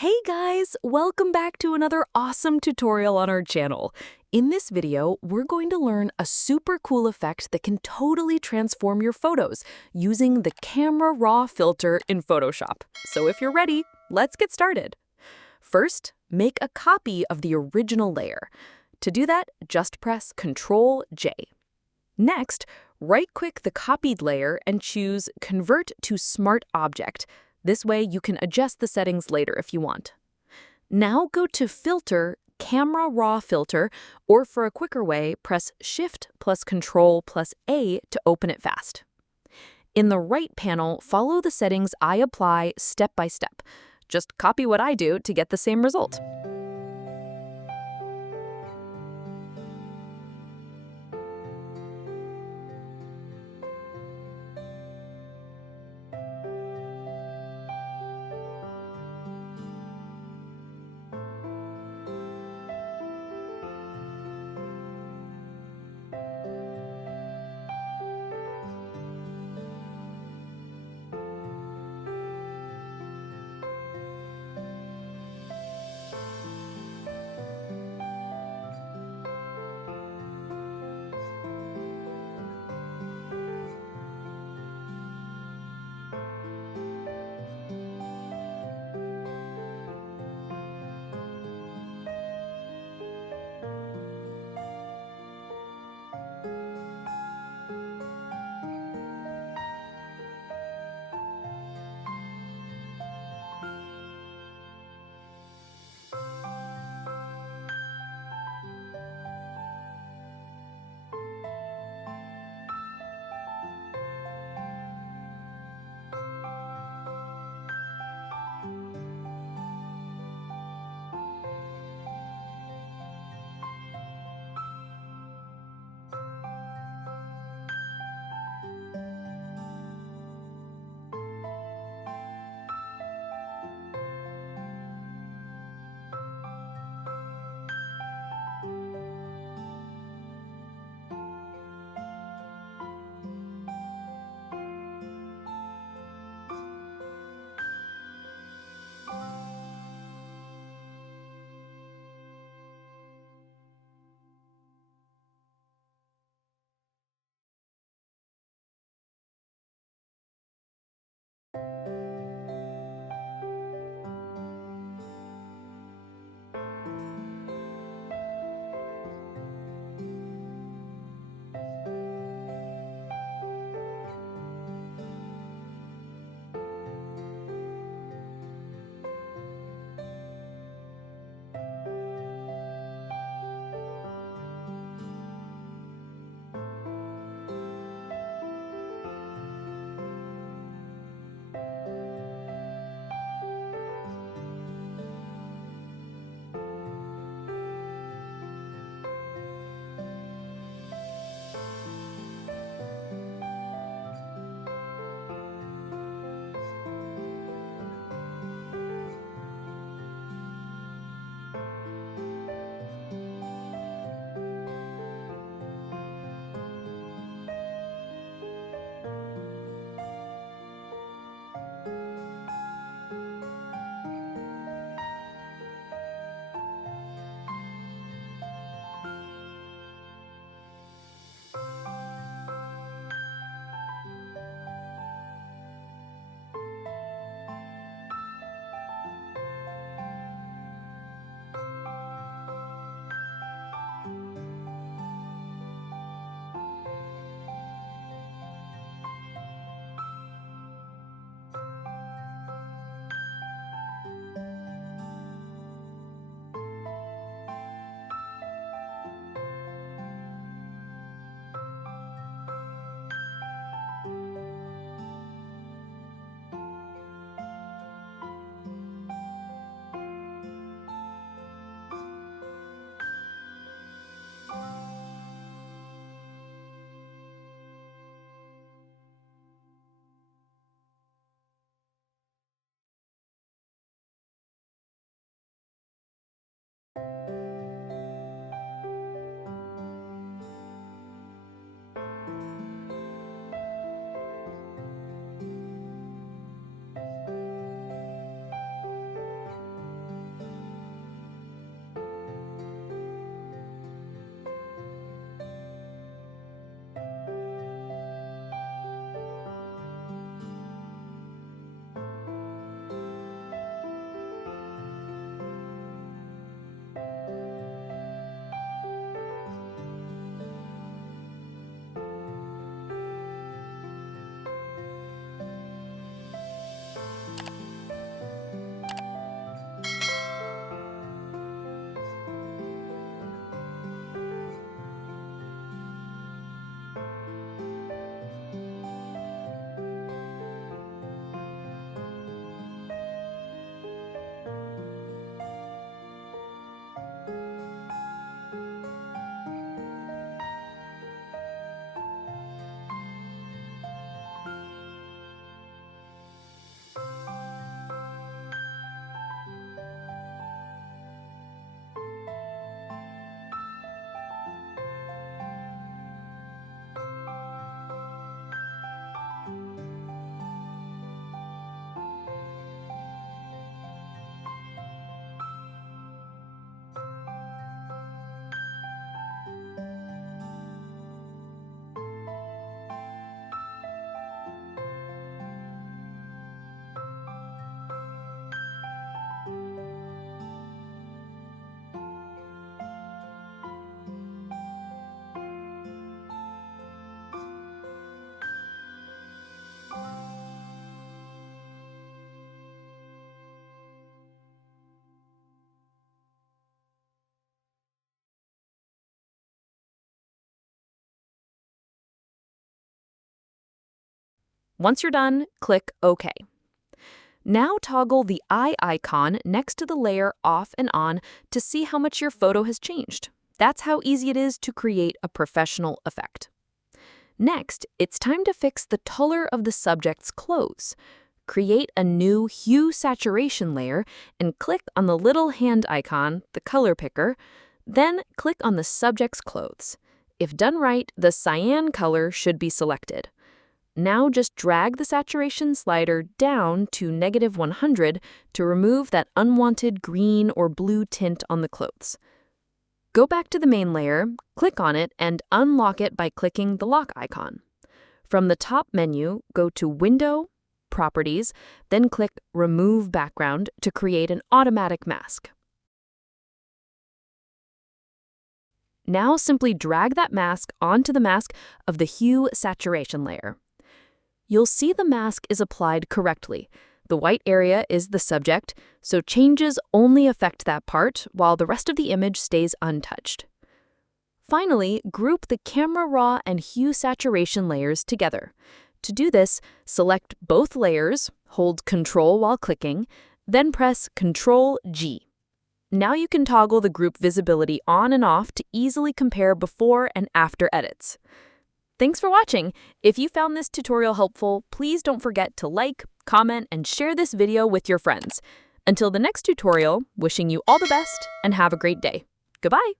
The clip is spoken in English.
Hey guys, welcome back to another awesome tutorial on our channel. In this video, we're going to learn a super cool effect that can totally transform your photos using the Camera Raw filter in Photoshop. So if you're ready, let's get started. First, make a copy of the original layer. To do that, just press Ctrl-J. Next, right-click the copied layer and choose Convert to Smart Object. This way, you can adjust the settings later if you want. Now go to Filter, Camera Raw Filter, or for a quicker way, press Shift plus Control plus A to open it fast. In the right panel, follow the settings I apply step by step. Just copy what I do to get the same result. Once you're done, click OK. Now toggle the eye icon next to the layer off and on to see how much your photo has changed. That's how easy it is to create a professional effect. Next, it's time to fix the color of the subject's clothes. Create a new Hue Saturation layer and click on the little hand icon, the color picker. Then click on the subject's clothes. If done right, the cyan color should be selected. Now just drag the saturation slider down to -100 to remove that unwanted green or blue tint on the clothes. Go back to the main layer, click on it, and unlock it by clicking the lock icon. From the top menu, go to Window, Properties, then click Remove Background to create an automatic mask. Now simply drag that mask onto the mask of the Hue Saturation layer. You'll see the mask is applied correctly. The white area is the subject, so changes only affect that part, while the rest of the image stays untouched. Finally, group the camera raw and hue saturation layers together. To do this, select both layers, hold Ctrl while clicking, then press Ctrl-G. Now you can toggle the group visibility on and off to easily compare before and after edits. Thanks for watching. If you found this tutorial helpful, please don't forget to like, comment, and share this video with your friends. Until the next tutorial, wishing you all the best and have a great day. Goodbye.